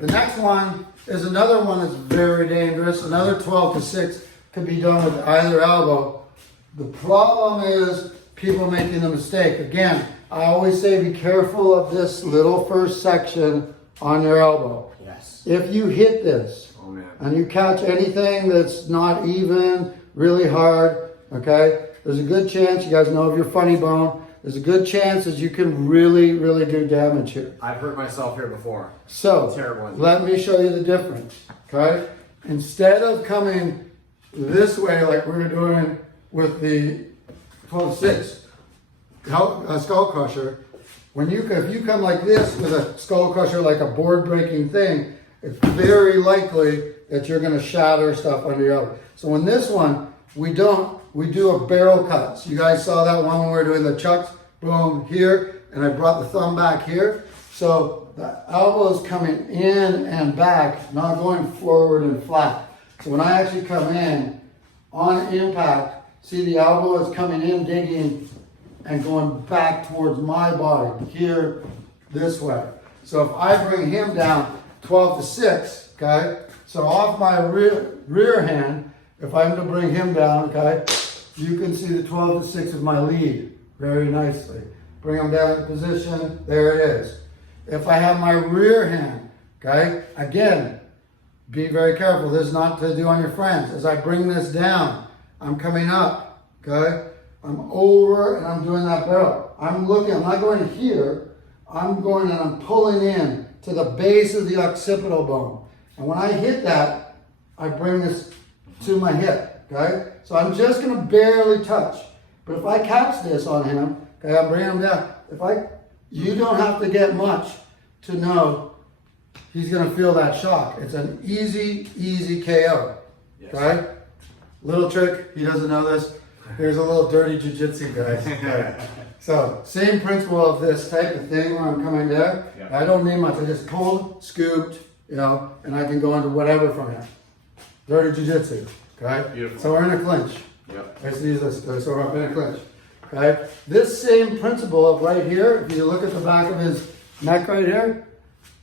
The next one is another one that's very dangerous. Another 12 to 6 could be done with either elbow. The problem is people making the mistake. Again, I always say be careful of this little first section on your elbow. Yes. If you hit this and you catch anything that's not even, really hard, okay, there's a good chance, you guys know of your funny bone, there's a good chance that you can really, really do damage here. I've hurt myself here before. So, Terrible. let me show you the difference, okay? Instead of coming this way like we were doing with the 12-6 skull crusher, if you come like this with a skull crusher, like a board breaking thing, it's very likely that you're going to shatter stuff under your elbow. So in this one, we do a barrel cut. So you guys saw that one when we were doing the chucks, boom, here, and I brought the thumb back here. So the elbow is coming in and back, not going forward and flat. So when I actually come in, on impact, see the elbow is coming in, digging, and going back towards my body, here, this way. So if I bring him down 12 to 6, okay, so off my rear hand, if I'm to bring him down, okay, you can see the 12 to 6 is my lead very nicely. Bring him down to position, there it is. If I have my rear hand, okay, again, be very careful. This is not to do on your friends. As I bring this down, I'm coming up, okay? I'm over and I'm doing that barrel. I'm looking, I'm not going here. I'm going and I'm pulling in to the base of the occipital bone. And when I hit that, I bring this to my hip, okay? So I'm just gonna barely touch. But if I catch this on him, okay, I'm bringing him down. You don't have to get much to know he's gonna feel that shock. It's an easy KO, yes. Okay? Little trick, he doesn't know this. Here's a little dirty jiu-jitsu, guys. Okay. So, same principle of this type of thing where I'm coming there. Yep. I don't need much, I just pulled, scooped, you know, and I can go into whatever from here. Dirty jiu-jitsu, okay? Beautiful. So we're in a clinch. Yep. Let's use this, so we're in a clinch, okay? This same principle of right here, if you look at the back of his neck right here,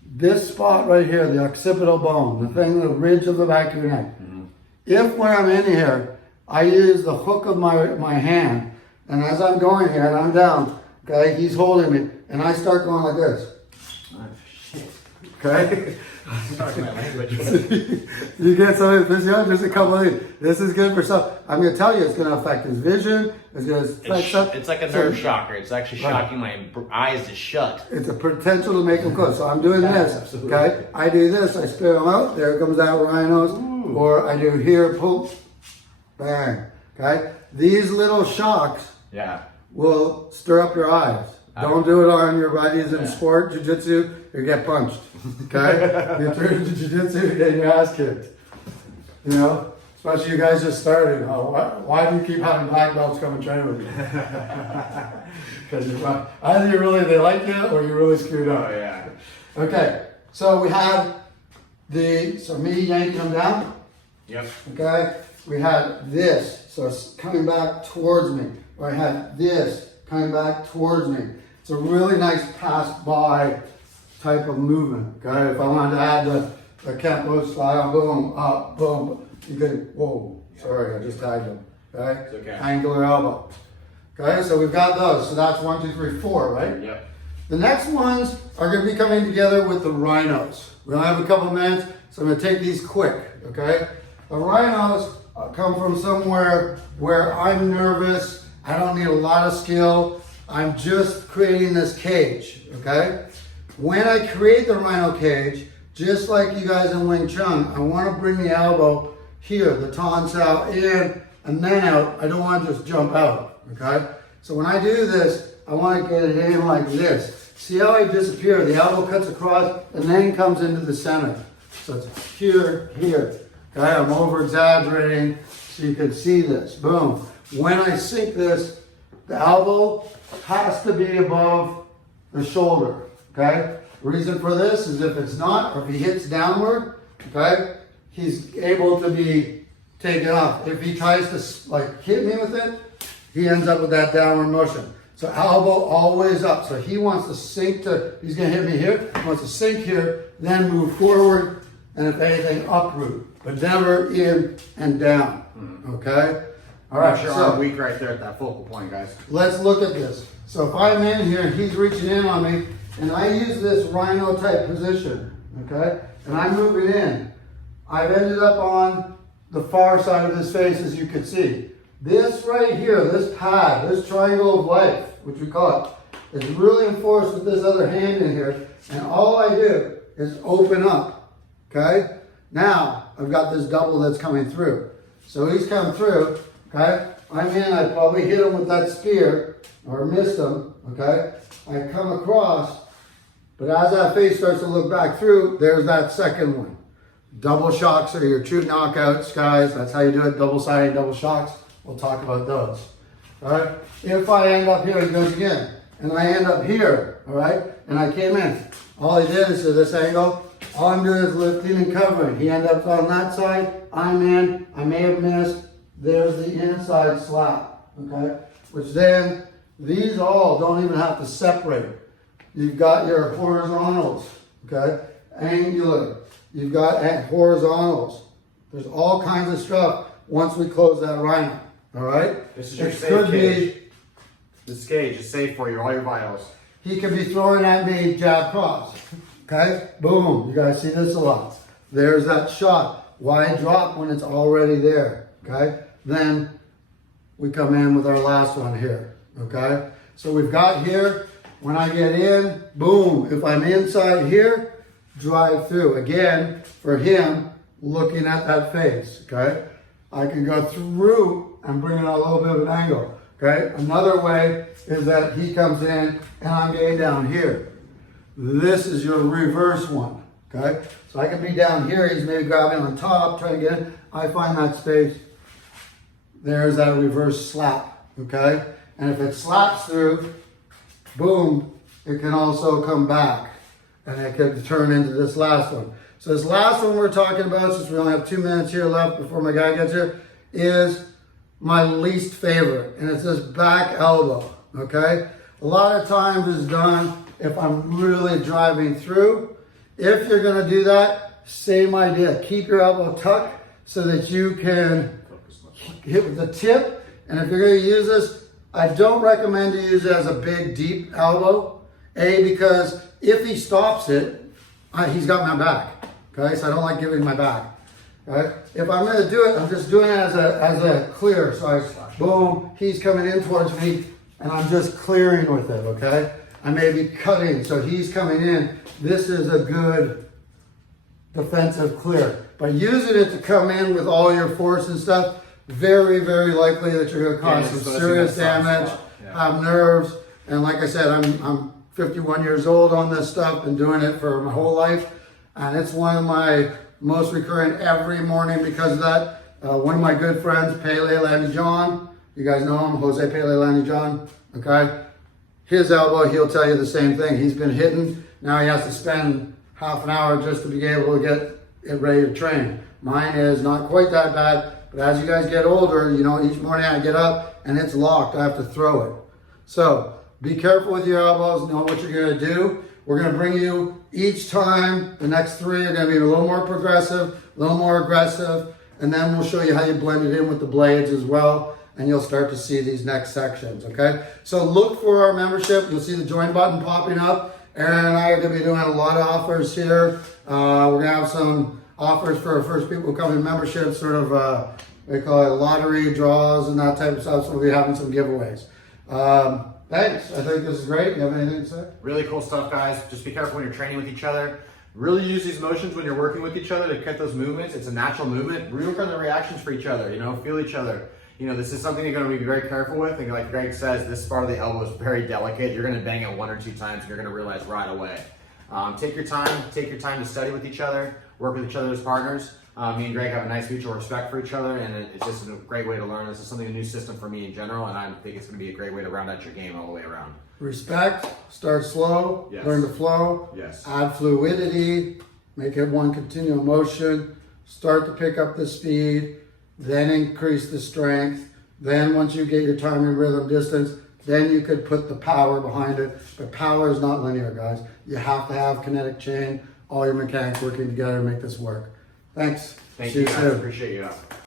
this spot right here, the occipital bone, the thing, the ridge of the back of your neck. Mm-hmm. If when I'm in here, I use the hook of my hand, and as I'm going here and I'm down, okay, he's holding me, and I start going like this. Oh, shit. Okay? Sorry, my language. You get some of this, there's a couple of these. This is good for some. I'm going to tell you, it's going to affect his vision. It's going to affect stuff. It's like a nerve shocker. It's actually shocking my eyes to shut. It's a potential to make him close. So I'm doing this, absolutely. okay? I do this, I spit him out. There comes that rhinos. Ooh. Or I do here, pull, bang, okay? These little shocks will stir up your eyes. Don't do it on your buddies in sport, jiu-jitsu, you get punched, okay? You turn into jiu-jitsu, you get your ass kicked. You know, especially you guys just started. Oh, why do you keep having black belts come and train with you? Because either they like you or you really screwed up. Oh, yeah. Okay, so we had me yanking them down. Yep. Okay, we had this, so it's coming back towards me. Or I had this coming back towards me. It's a really nice pass by type of movement. Okay, if I wanted to add the Kempo style, boom, up, boom, you could, whoa, sorry, I just tagged him. Okay, it's okay. Angular elbow. Okay, so we've got those. So that's 1, 2, 3, 4, right? Yep. The next ones are going to be coming together with the rhinos. We only have a couple minutes, so I'm going to take these quick. Okay, the rhinos come from somewhere where I'm nervous. I don't need a lot of skill. I'm just creating this cage, okay? When I create the rhino cage, just like you guys in Wing Chun, I want to bring the elbow here, the tons out in and then out. I don't want to just jump out, okay? So when I do this, I want to get it in like this. See how I disappear? The elbow cuts across and then comes into the center. So it's here, here. Okay, I'm over exaggerating so you can see this. Boom. When I sink this, the elbow has to be above the shoulder, okay? The reason for this is if it's not, or if he hits downward, okay, he's able to be taken off. If he tries to like hit me with it, he ends up with that downward motion. So elbow always up. So he wants to sink to, he's gonna hit me here, he wants to sink here then move forward, and if anything, uproot, but never in and down. Okay? All right, Your arm weak right there at that focal point, guys. let's look at this. So if I'm in here and he's reaching in on me, and I use this rhino type position, okay, and I'm moving in, I've ended up on the far side of his face, as you can see. This right here, this pad, this triangle of life, which we call it, is really enforced with this other hand in here, and all I do is open up, okay? Now, I've got this double that's coming through. So he's come through, okay? I'm in, I probably hit him with that spear, or missed him, okay? I come across, but as that face starts to look back through, there's that second one. Double shocks are your true knockouts, guys. That's how you do it, double siding, double shocks. We'll talk about those, all right? If I end up here, he goes again, and I end up here, all right? And I came in. All he did is to this angle, all I'm doing is lifting and covering. He ended up on that side, I'm in, I may have missed. There's the inside slap, okay? Which then, these all don't even have to separate. You've got your horizontals, okay? Angular, you've got horizontals. There's all kinds of stuff once we close that rhino, all right? This is your It safe could cage. be, This cage is safe for you, all your vitals. he could be throwing at me jab cross, okay? Boom, you guys see this a lot. There's that shot. Why drop when it's already there, okay? Then we come in with our last one here, okay? So we've got here, when I get in, boom. If I'm inside here, drive through. Again, for him, looking at that face, okay? I can go through and bring it a little bit of an angle, okay? Another way is that he comes in and I'm getting down here. This is your reverse one, okay? So I can be down here, he's maybe grabbing on top, trying to get in. I find that space. There's that reverse slap, okay? And if it slaps through, boom, it can also come back. And it can turn into this last one. So this last one we're talking about, since we only have 2 minutes here left before my guy gets here, is my least favorite. And it's this back elbow, okay? A lot of times it's done if I'm really driving through. If you're gonna do that, same idea. Keep your elbow tucked so that you can hit with the tip. And if you're gonna use this, I don't recommend to use it as a big, deep elbow. Because if he stops it, he's got my back. Okay, so I don't like giving my back. Right? If I'm gonna do it, I'm just doing it as a clear. So I, boom, he's coming in towards me, and I'm just clearing with it. Okay, I may be cutting, so he's coming in. This is a good defensive clear. But using it to come in with all your force and stuff, very, very likely that you're gonna cause some serious damage, have nerves, and like I said, I'm 51 years old on this stuff, been doing it for my whole life, and it's one of my most recurrent every morning because of that. One of my good friends, Pele Landy John, you guys know him, Jose Pele Landy John, okay? His elbow, he'll tell you the same thing. He's been hitting, now he has to spend half an hour just to be able to get it ready to train. Mine is not quite that bad, but as you guys get older, you know, each morning I get up and it's locked, I have to throw it. So, be careful with your elbows, know what you're gonna do. We're gonna bring you each time, the next 3 are gonna be a little more progressive, a little more aggressive, and then we'll show you how you blend it in with the blades as well, and you'll start to see these next sections, okay? So look for our membership, you'll see the join button popping up. Aaron and I are gonna be doing a lot of offers here. We're gonna have some offers for our first people who come in membership, sort of, they call it lottery draws and that type of stuff, so we'll be having some giveaways. Thanks. I think this is great. You have anything to say? Really cool stuff, guys. Just be careful when you're training with each other. Really use these motions when you're working with each other to cut those movements. It's a natural movement. Really look for the reactions for each other, you know, feel each other. You know, this is something you're going to be very careful with. And like Greg says, this part of the elbow is very delicate. You're going to bang it 1 or 2 times and you're going to realize right away. Take your time to study with each other, work with each other as partners. Me and Greg have a nice mutual respect for each other, and it's just a great way to learn. This is something, a new system for me in general, and I think it's going to be a great way to round out your game all the way around. Respect, start slow, Yes. learn to flow, Yes. add fluidity, make it one continual motion, start to pick up the speed, then increase the strength. Then once you get your timing, rhythm, distance, then you could put the power behind it. But power is not linear, guys. You have to have kinetic chain all your mechanics working together to make this work. Thanks. Thank See you you guys. soon. Appreciate you.